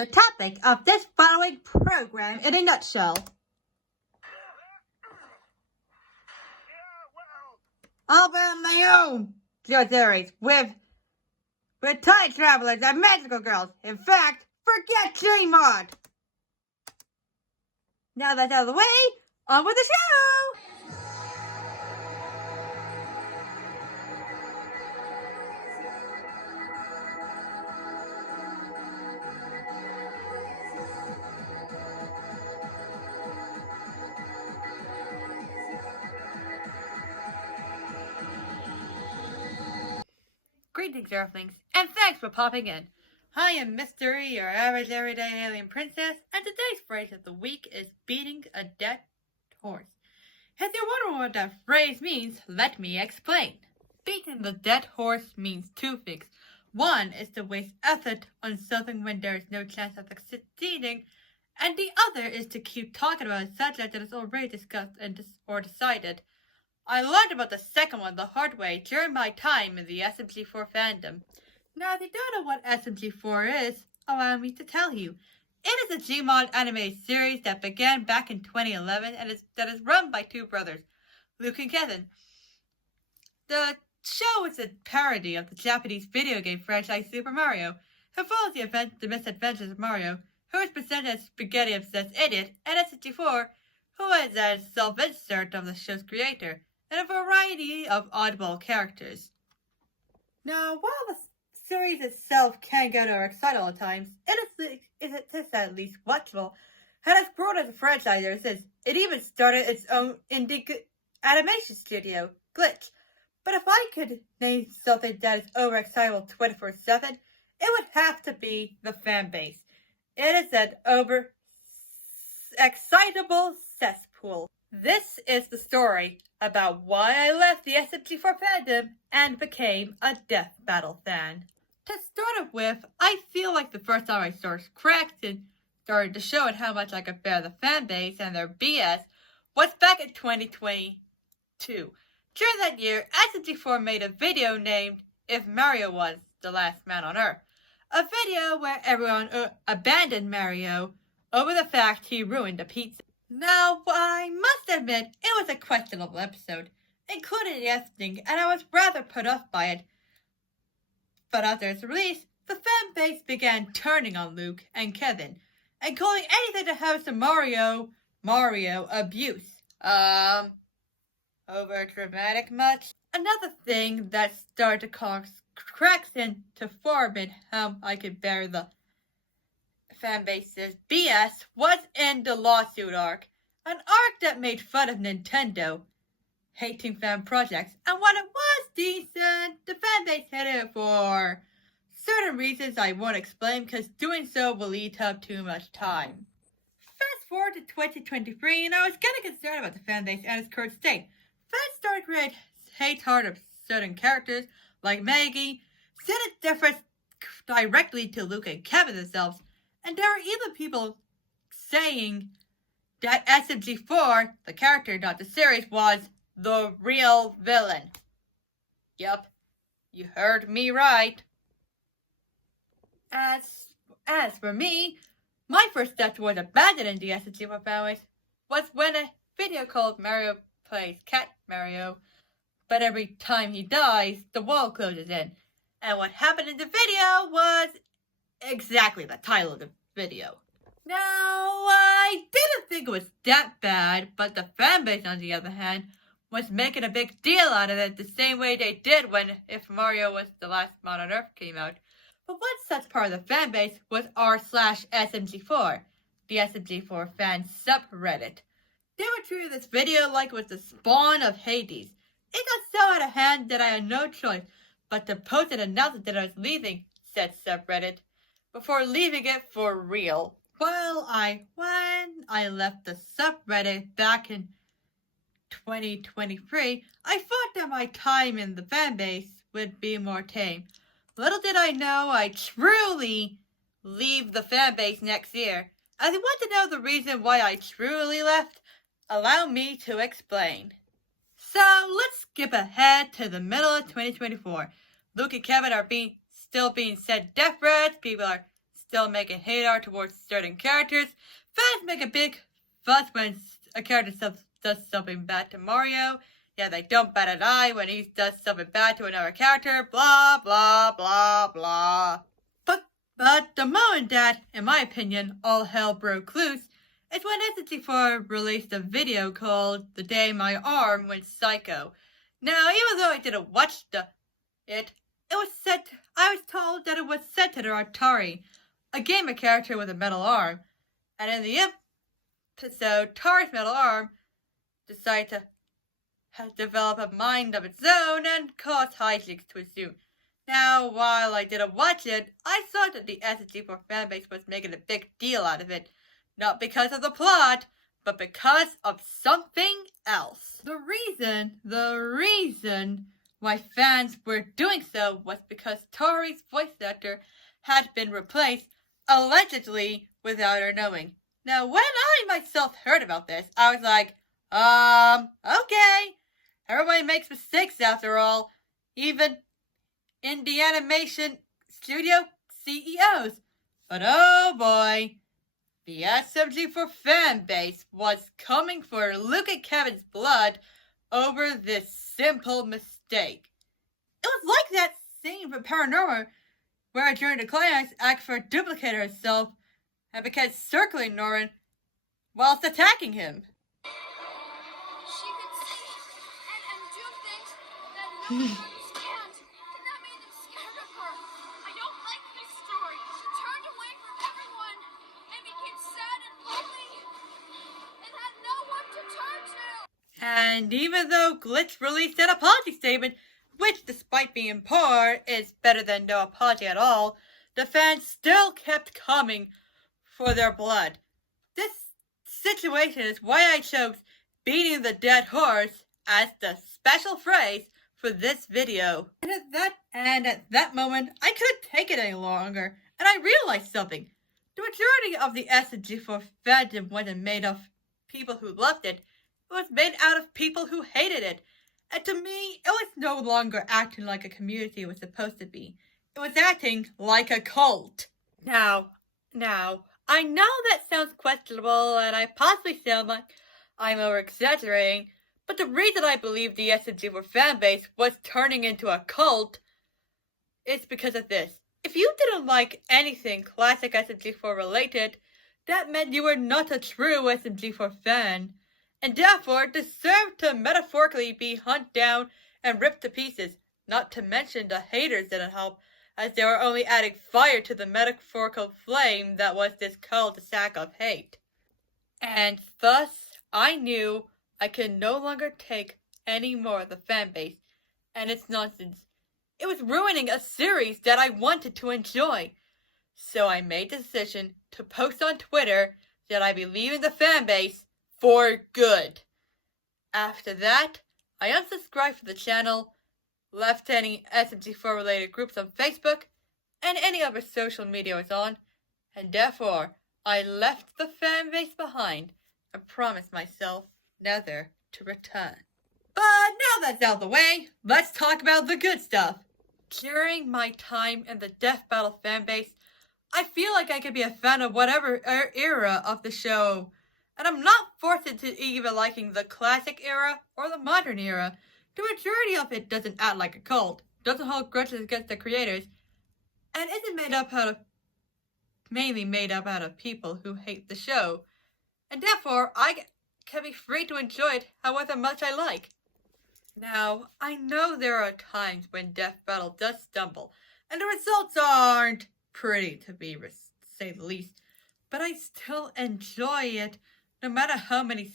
The topic of this following program in a nutshell. All on my own series with time travelers and magical girls. In fact, forget Gmod. Now that's out of the way, on with the show! Greetings, Earthlings, and thanks for popping in. I am Mystery, your average everyday alien princess, and today's phrase of the week is beating a dead horse. If you're wondering what that phrase means, let me explain. Beating the dead horse means two things. One is to waste effort on something when there is no chance of succeeding, and the other is to keep talking about a subject that is already discussed or decided. I learned about the second one the hard way during my time in the SMG4 fandom. Now, if you don't know what SMG4 is, allow me to tell you. It is a Gmod anime series that began back in 2011 and that is run by two brothers, Luke and Kevin. The show is a parody of the Japanese video game franchise Super Mario, who follows the misadventures of Mario, who is presented as spaghetti-obsessed idiot, and SMG4, who is a self-insert of the show's creator, and a variety of oddball characters. Now, while the series itself can get overexcited at times, it is at least watchable, and has grown as a franchise ever since. It even started its own indie animation studio, Glitch. But if I could name something that is overexcitable 24/7, it would have to be the fanbase. It is an over-excitable cesspool. This is the story about why I left the SMG4 fandom and became a Death Battle fan. To start off with, I feel like the first time I started to show it how much I could bear the fanbase and their BS was back in 2022. During that year, SMG4 made a video named If Mario Was the Last Man on Earth. A video where everyone abandoned Mario over the fact he ruined a pizza. Now, I must admit, it was a questionable episode, including the editing, and I was rather put off by it. But after its release, the fan base began turning on Luke and Kevin, and calling anything that happens to Mario abuse. Over dramatic much? Another thing that started to cause cracks into form in how I could bear the fanbase's BS was in the lawsuit arc, an arc that made fun of Nintendo hating fan projects, and when it was decent, the fanbase hated it for certain reasons I won't explain because doing so will eat up too much time. Fast forward to 2023, and I was getting concerned about the fanbase and its current state. Fans started to create hate hard of certain characters, like Maggie, said it differs directly to Luke and Kevin themselves, and there were even people saying that SMG4, the character, not the series, was the real villain. Yup, you heard me right. As for me, my first step towards abandoning the SMG4 fanbase was when a video called Mario Plays Cat Mario, but every time he dies, the wall closes in. And what happened in the video was exactly the title of the video. Now, I didn't think it was that bad, but the fanbase, on the other hand, was making a big deal out of it the same way they did when If Mario Was the Last Man on Earth came out. But one such part of the fanbase was r/SMG4, the SMG4 fan subreddit. They were treating this video like it was the spawn of Hades. It got so out of hand that I had no choice but to post and announce that I was leaving said subreddit before leaving it for real. When I left the subreddit back in 2023, I thought that my time in the fanbase would be more tame. Little did I know I'd truly leave the fanbase next year. As you want to know the reason why I truly left, allow me to explain. So let's skip ahead to the middle of 2024. Luke and Kevin are still being said death threats. People are still making hate art towards certain characters. Fans make a big fuss when a character does something bad to Mario. Yeah, they don't bat an eye when he does something bad to another character. Blah, blah, blah, blah. But the moment that, in my opinion, all hell broke loose is when SMG4 released a video called The Day My Arm Went Psycho. Now, even though I didn't watch it I was told that it was set to the Atari, a gamer character with a metal arm. And in the episode, Tari's metal arm decided to develop a mind of its own and cause hijinks to ensue. Now, while I didn't watch it, I saw that the SMG4 fanbase was making a big deal out of it. Not because of the plot, but because of something else. The reason why fans were doing so was because Tori's voice actor had been replaced, allegedly, without her knowing. Now, when I myself heard about this, I was like, okay. Everybody makes mistakes after all, even indie animation studio CEOs. But oh boy, the SMG4 fanbase was coming for Luke and Kevin's blood over this simple mistake. It was like that scene from Paranormal where during the climax, Agatha duplicated herself and began circling Norman whilst attacking him. She could see and do things that no one understands, and that made them scared of her. I don't like this story. She turned away from everyone and became sad and lonely and had no one to turn to. And even though Glitch released an apology statement, which despite being poor is better than no apology at all, the fans still kept coming for their blood. This situation is why I chose beating the dead horse as the special phrase for this video. And at that moment, I couldn't take it any longer, and I realized something. The majority of the SMG4 fandom wasn't made of people who loved it. It was made out of people who hated it. And to me, it was no longer acting like a community was supposed to be. It was acting like a cult. Now, I know that sounds questionable, and I possibly sound like I'm over-exaggerating, but the reason I believe the SMG4 fanbase was turning into a cult is because of this. If you didn't like anything classic SMG4 related, that meant you were not a true SMG4 fan, and therefore deserved to metaphorically be hunted down and ripped to pieces. Not to mention the haters didn't help, as they were only adding fire to the metaphorical flame that was this cul-de-sac of hate. And thus, I knew I could no longer take any more of the fanbase and its nonsense. It was ruining a series that I wanted to enjoy. So I made the decision to post on Twitter that I believe in the fanbase for good. After that, I unsubscribed from the channel, left any SMG4 related groups on Facebook, and any other social media I was on, and therefore I left the fanbase behind and promised myself never to return. But now that's out of the way, let's talk about the good stuff. During my time in the Death Battle fanbase, I feel like I could be a fan of whatever era of the show, and I'm not forced into either liking the classic era or the modern era. The majority of it doesn't act like a cult, doesn't hold grudges against the creators, and isn't mainly made up out of people who hate the show, and therefore I can be free to enjoy it however much I like. Now, I know there are times when Death Battle does stumble, and the results aren't pretty to say the least, but I still enjoy it no matter how many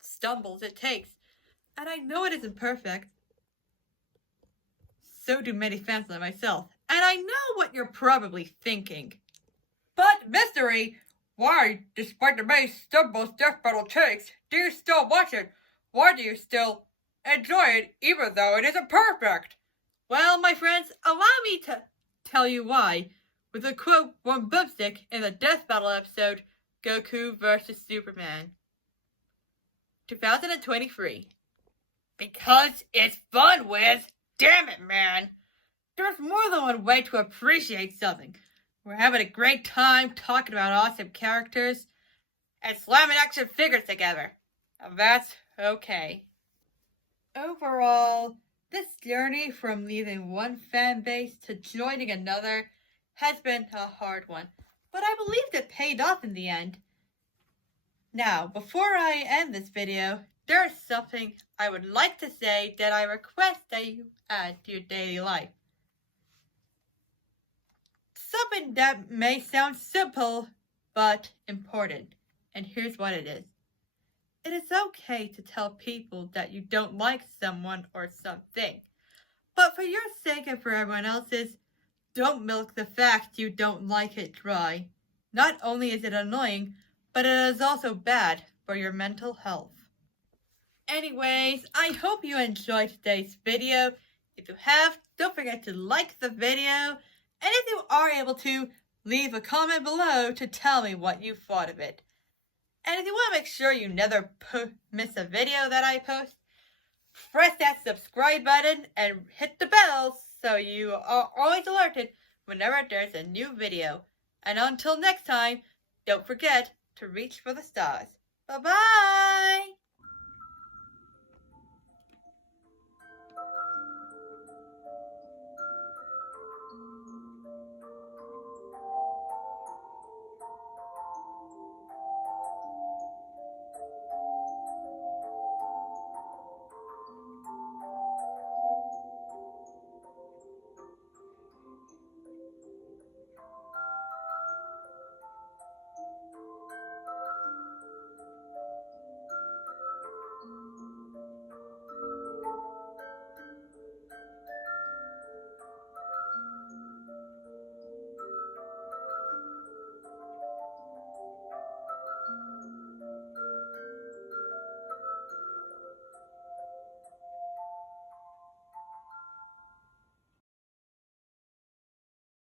stumbles it takes. And I know it isn't perfect. So do many fans like myself. And I know what you're probably thinking. But, Mystery, why, despite the many stumbles Death Battle takes, do you still watch it? Why do you still enjoy it even though it isn't perfect? Well, my friends, allow me to tell you why, with a quote from Boomstick in the Death Battle episode, Goku vs. Superman. 2023. Because it's fun, Wiz. Damn it, man. There's more than one way to appreciate something. We're having a great time talking about awesome characters and slamming action figures together. And that's okay. Overall, this journey from leaving one fan base to joining another has been a hard one, but I believe it paid off in the end. Now, before I end this video, there is something I would like to say that I request that you add to your daily life. Something that may sound simple, but important. And here's what it is. It is okay to tell people that you don't like someone or something. But for your sake and for everyone else's, don't milk the fact you don't like it dry. Not only is it annoying, but it is also bad for your mental health. Anyways, I hope you enjoyed today's video. If you have, don't forget to like the video. And if you are able to, leave a comment below to tell me what you thought of it. And if you want to make sure you never miss a video that I post, press that subscribe button and hit the bell so you are always alerted whenever there's a new video. And until next time, don't forget to reach for the stars. Bye-bye!